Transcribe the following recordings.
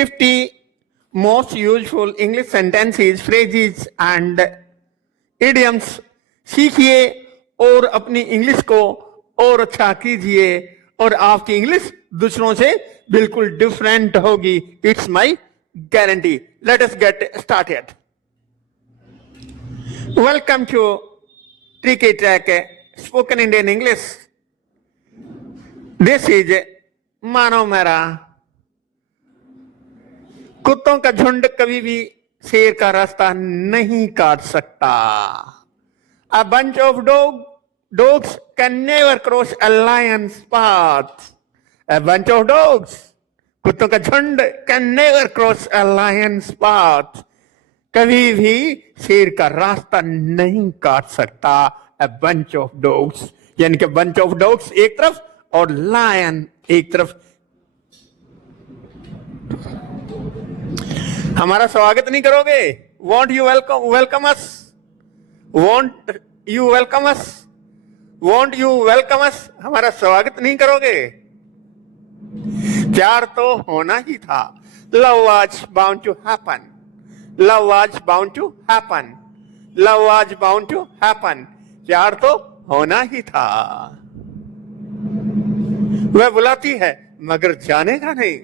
50 most useful English sentences, phrases and idioms सीखिए और अपनी इंग्लिश को और अच्छा कीजिए और आपकी इंग्लिश दूसरों से बिल्कुल डिफरेंट होगी. It's my guarantee. Let us get started. Welcome to tricky track spoken Indian English. This is मानो मेरा. कुत्तों का झुंड कभी भी शेर का रास्ता नहीं काट सकता. A bunch of dogs can never cross a lion's path. A bunch of dogs, कुत्तों का झुंड can never cross a lion's path. कभी भी शेर का रास्ता नहीं काट सकता. A bunch of dogs, यानी कि bunch of dogs एक तरफ और lion एक तरफ. हमारा स्वागत नहीं करोगे? Won't you welcome us? Won't you welcome us? Won't you welcome us? हमारा स्वागत नहीं करोगे? प्यार तो होना ही था. Love was bound to happen. Love was bound to happen. Love was bound to happen. प्यार तो होना ही था. वह बुलाती है मगर जाने का नहीं.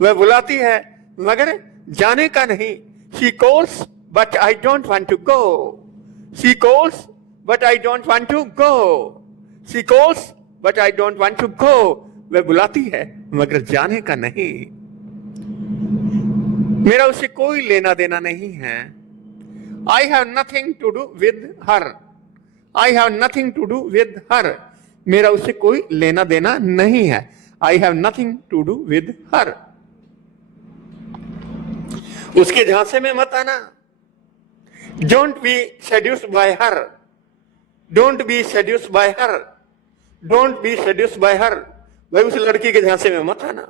वह बुलाती है मगर जाने का नहीं. She calls but I don't want to go. She calls but I don't want to go. She calls but I don't want to go. वह बुलाती है मगर जाने का नहीं. मेरा उसे कोई लेना देना नहीं है. I have nothing to do with her. I have nothing to do with her. मेरा उसे कोई लेना देना नहीं है. I have nothing to do with her. उसके झांसे में मत आना. Don't be seduced by her. Don't be seduced by her. Don't be seduced by her. भाई उस लड़की के झांसे में मत आना.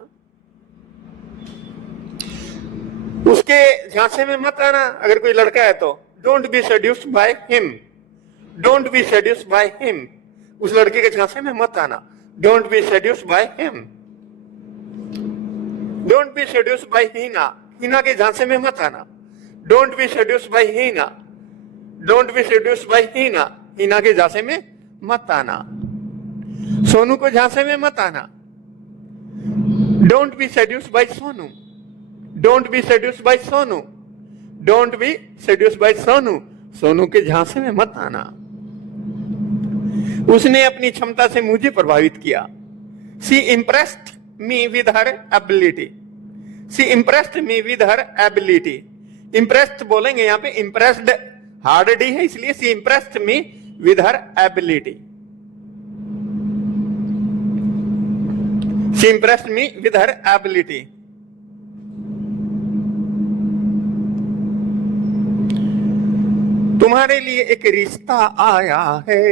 उसके झांसे में मत आना. अगर कोई लड़का है तो Don't be seduced by him. Don't be seduced by him. उस लड़के के झांसे में मत आना. Don't be seduced by him. Don't be seduced by Hina. Hina के झांसे में मत आना. Don't be seduced by Hina. Don't be seduced by Hina. Hina के झांसे में मत आना. सोनू को झांसे में मत आना. Don't be seduced by Sonu. Don't be seduced by Sonu. Don't be seduced by Sonu. Sonu के झांसे में मत आना. उसने अपनी क्षमता से मुझे प्रभावित किया. She impressed me with her ability. She impressed me with her ability. Impressed बोलेंगे यहाँ पे. Impressed hard D है इसलिए she impressed me with her ability. She impressed me with her ability. तुम्हारे लिए एक रिश्ता आया है.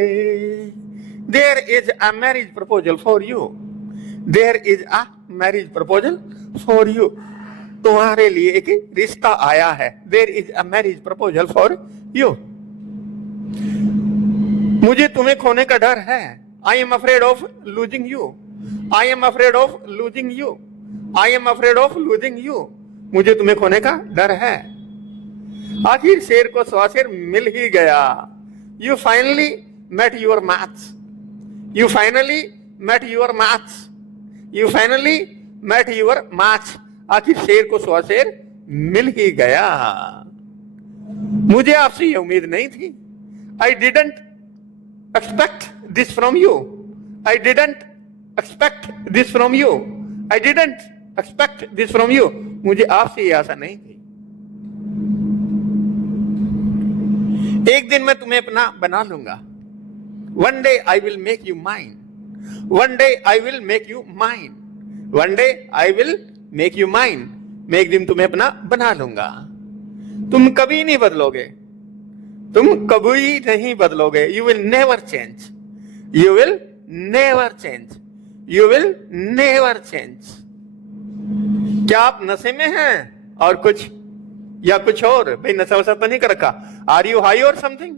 There is a marriage proposal for you. There is a marriage proposal for you. तुम्हारे लिए एक रिश्ता आया है. There is a marriage proposal for you. मुझे तुम्हें खोने का डर है. I am afraid of losing you. I am afraid of losing you. I am afraid of losing you. मुझे तुम्हें खोने का डर है. आखिर शेर को श्वासेर मिल ही गया. You finally met your match. You finally met your match. You finally met your match. आखिर शेर को श्वासेर मिल ही गया. मुझे आपसे यह उम्मीद नहीं थी. I didn't expect this from you. I didn't expect this from you. I didn't expect this from you. मुझे आपसे यह आशा नहीं थी. एक दिन मैं तुम्हें अपना बना लूंगा. One day I will make you mine. One day I will make you mine. One day I will make you mine. मैं एक दिन तुम्हें अपना बना लूंगा. तुम कभी नहीं बदलोगे. तुम कभी नहीं बदलोगे. You will never change. You will never change. You will never change. क्या आप नशे में हैं और कुछ या कुछ और? भाई नशा वशा तो नहीं कर रखा. Are you high or something?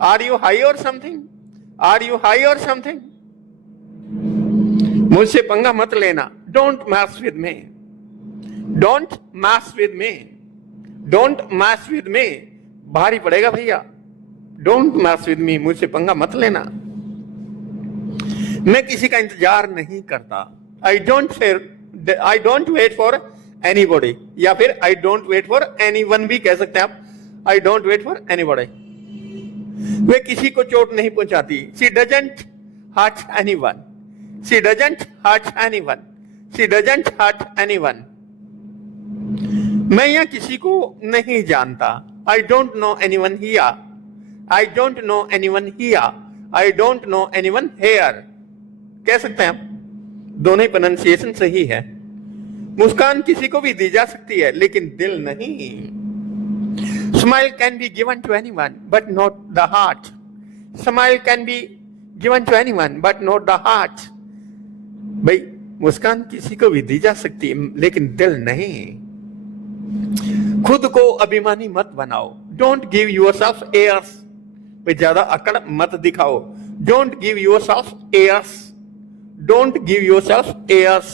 Are you high or something? Are you high or something? मुझसे पंगा मत लेना. Don't mess with me. Don't mess with me, don't mess with me, भारी पड़ेगा भैया। डोंट मैस विद मी, मुझसे पंगा मत लेना। मैं किसी का इंतजार नहीं करता। I don't wait for anybody, या फिर I don't wait for anyone भी कह सकते हैं आप। I don't wait for anybody. वे किसी को चोट नहीं पहुंचाती। She doesn't hurt anyone, she doesn't hurt anyone, she doesn't hurt anyone. मैं यहाँ किसी को नहीं जानता। I don't know anyone here, I don't know anyone here, I don't know anyone here कह सकते हैं आप। दोनों ही प्रोनाउंसिएशन सही है। मुस्कान किसी को भी दी जा सकती है, लेकिन दिल नहीं। Smile can be given to anyone, but not the heart. Smile can be given to anyone, but not the heart. भाई मुस्कान किसी को भी दी जा सकती है, लेकिन दिल नहीं। खुद को अभिमानी मत बनाओ। Don't give yourself airs. भाई ज्यादा अकड़ मत दिखाओ। Don't give yourself airs. Don't give yourself airs.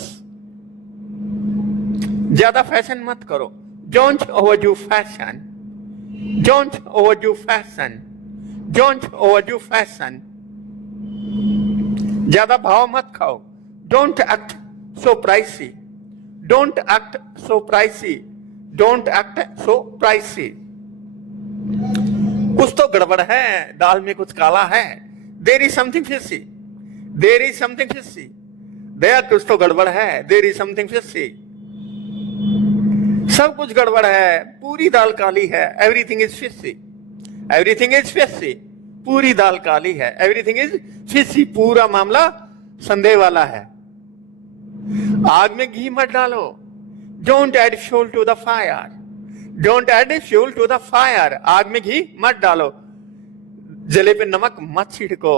ज्यादा फैशन मत करो। Don't overdo fashion. Don't overdo fashion. Don't overdo fashion. ज्यादा भाव मत खाओ। Don't act so pricey. Don't act so pricey. Don't act so pricey. कुछ तो गड़बड़ है, दाल में कुछ काला है। There is something fishy. There is something fishy. There कुछ तो गड़बड़ है। There is something fishy. सब कुछ गड़बड़ है, पूरी दाल काली है। Everything is fishy, everything is fishy, पूरी दाल काली है। एवरीथिंग इज फिशी, पूरा मामला संदेह वाला है। आग में घी मत डालो। Don't add fuel to the fire, don't add fuel to the fire, आग में घी मत डालो। जले पे नमक मत छिड़को।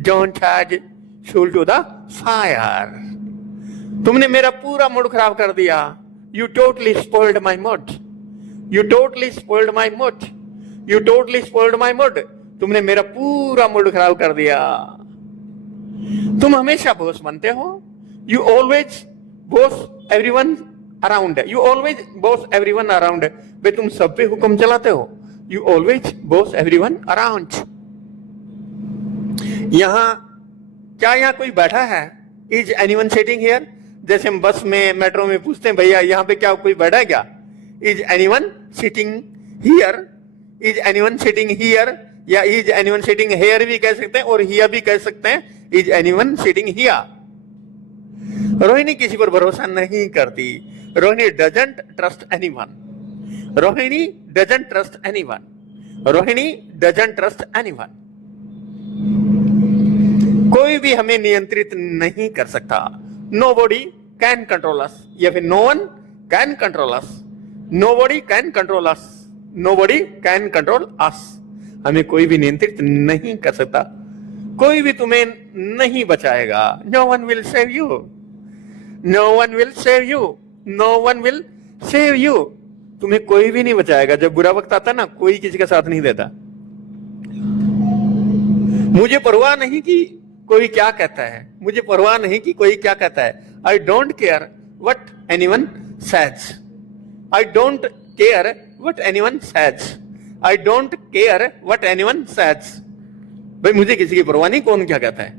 Don't add fuel to the fire. तुमने मेरा पूरा मूड खराब कर दिया। You totally spoiled my mood. You totally spoiled my mood. You totally spoiled my mood. तुमने मेरा पूरा मूड खराब कर दिया। तुम हमेशा बॉस बनते हो। You always boss everyone around. You always boss everyone around. वे तुम सब पे हुक्म चलाते हो। You always boss everyone around. यहाँ क्या यहाँ कोई बैठा है? Is anyone sitting here? जैसे हम बस में, मेट्रो में पूछते हैं भैया यहाँ पे क्या कोई बैठा है क्या? Is anyone sitting here, is anyone sitting here, या इज एनीवन सिटिंग हेयर भी कह सकते हैं और हियर भी कह सकते हैं। Is anyone sitting here. Rohini किसी पर भरोसा नहीं करती। Rohini doesn't trust anyone, Rohini doesn't trust anyone, Rohini doesn't trust anyone. कोई भी हमें नियंत्रित नहीं कर सकता। Nobody can control us, या फिर no one can control us. Nobody can control us. Nobody can control us. हमें कोई भी नियंत्रित नहीं कर सकता। कोई भी तुम्हें नहीं बचाएगा। No one will save you. No one will save you. No one will save you. तुम्हें कोई भी नहीं बचाएगा। जब बुरा वक्त आता ना, कोई किसी का साथ नहीं देता। मुझे परवाह नहीं कि कोई क्या कहता है, मुझे परवाह नहीं कि कोई क्या कहता है। I don't care what anyone says, I don't care what anyone says, I don't care what anyone says. भाई मुझे किसी की परवाह नहीं कौन क्या कहता है।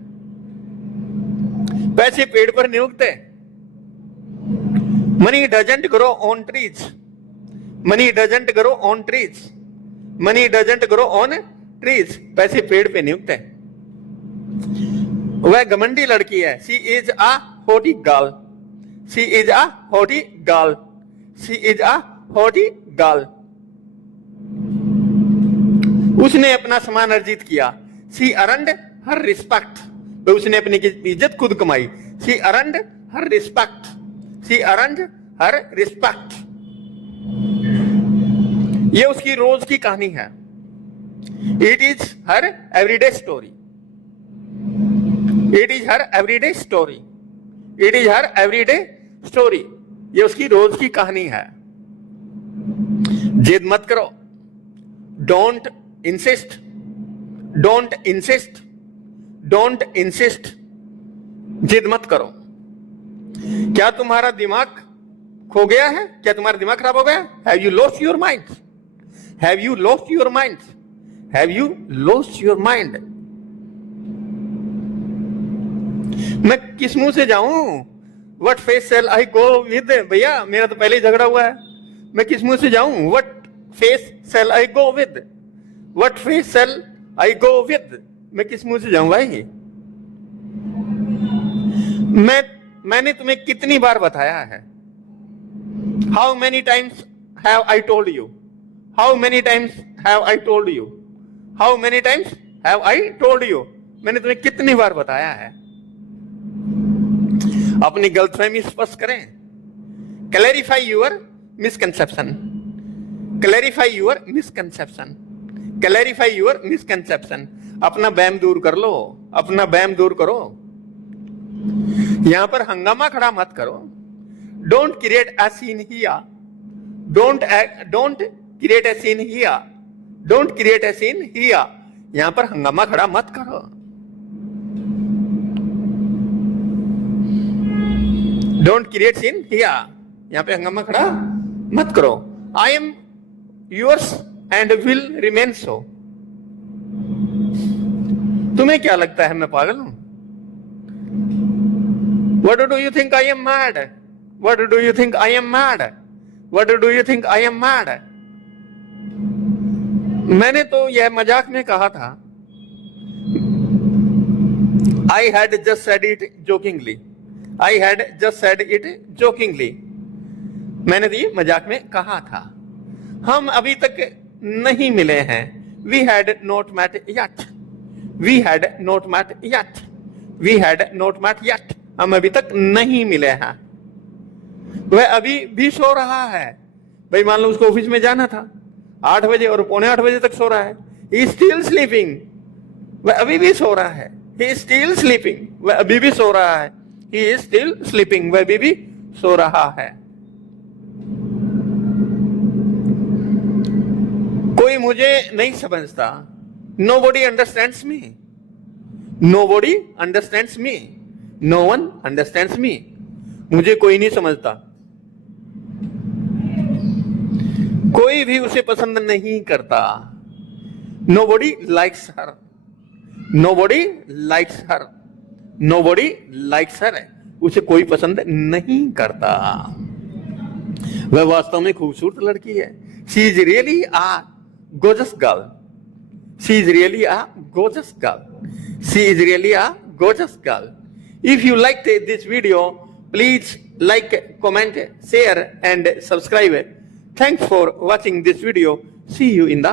पैसे पेड़ पर नहीं उगते। Money doesn't grow on trees, money doesn't grow on trees, money doesn't grow on trees. पैसे पेड़ पे नहीं उगते। वह घमंडी लड़की है। She is a hottie girl, she is a hottie girl, she is a hottie girl. उसने अपना सम्मान अर्जित किया। शी अर्नड हर रिस्पेक्ट, तो उसने अपनी इज्जत खुद कमाई। She earned her respect, she earned her respect. ये उसकी रोज की कहानी है। It is her everyday story, it is her everyday story, it is her everyday story. ये उसकी रोज की कहानी है। जिद मत करो। Don't insist, don't insist, don't insist. जिद मत करो। क्या तुम्हारा दिमाग खो गया है? क्या तुम्हारा दिमाग खराब हो गया? Have you lost your mind? Have you lost your mind? Have you lost your mind? मैं किस मुंह से जाऊं? What face shall I go with? भैया मेरा तो पहले ही झगड़ा हुआ है, मैं किस मुंह से जाऊं? What face shall I go with? What face shall I go with? मैं किस मुंह से जाऊं भाई? मैंने तुम्हें कितनी बार बताया है? How many times have I told you? How many times have I told you? How many times have I told you? मैंने तुम्हें कितनी बार बताया है? अपनी गलतफहमी स्पष्ट करें। Clarify your misconception. Clarify your misconception. Clarify your misconception. अपना बैम दूर कर लो, अपना बैम दूर करो। यहां पर हंगामा खड़ा मत करो। Don't create a scene here. Don't create a scene here. Don't create a scene here. यहां पर हंगामा खड़ा मत करो। Don't create scene here. यहां पे हंगामा खड़ा मत करो। I am yours and will remain so. तुम्हें क्या लगता है मैं पागल हूं? What do you think I am mad? What do you think I am mad? What do you think I am mad? मैंने तो यह मजाक में कहा था। I had just said it jokingly. I had just said it jokingly. मैंने तो ये मजाक में कहा था। हम अभी तक नहीं मिले हैं। We had not met yet. We had not met yet. We had not met yet. हम अभी तक नहीं मिले हैं। वह अभी भी सो रहा है। भाई मान लो उसको ऑफिस में जाना था 8 बजे और 7:45 बजे तक सो रहा है। He is still sleeping. वह अभी भी सो रहा है। He is still sleeping. वह अभी भी सो रहा है। He is still sleeping. वह अभी भी सो रहा है। कोई मुझे नहीं समझता। Nobody understands me. Nobody understands me. No one understands me. मुझे कोई नहीं समझता। कोई भी उसे पसंद नहीं करता। Nobody likes her. Nobody likes her. Nobody likes her. उसे कोई पसंद नहीं करता। वह वास्तव में खूबसूरत लड़की है। She is really a gorgeous girl. She is really a gorgeous girl. She is really a gorgeous girl. If you liked this video, please like, comment, share and subscribe. Thanks for watching this video. See you in the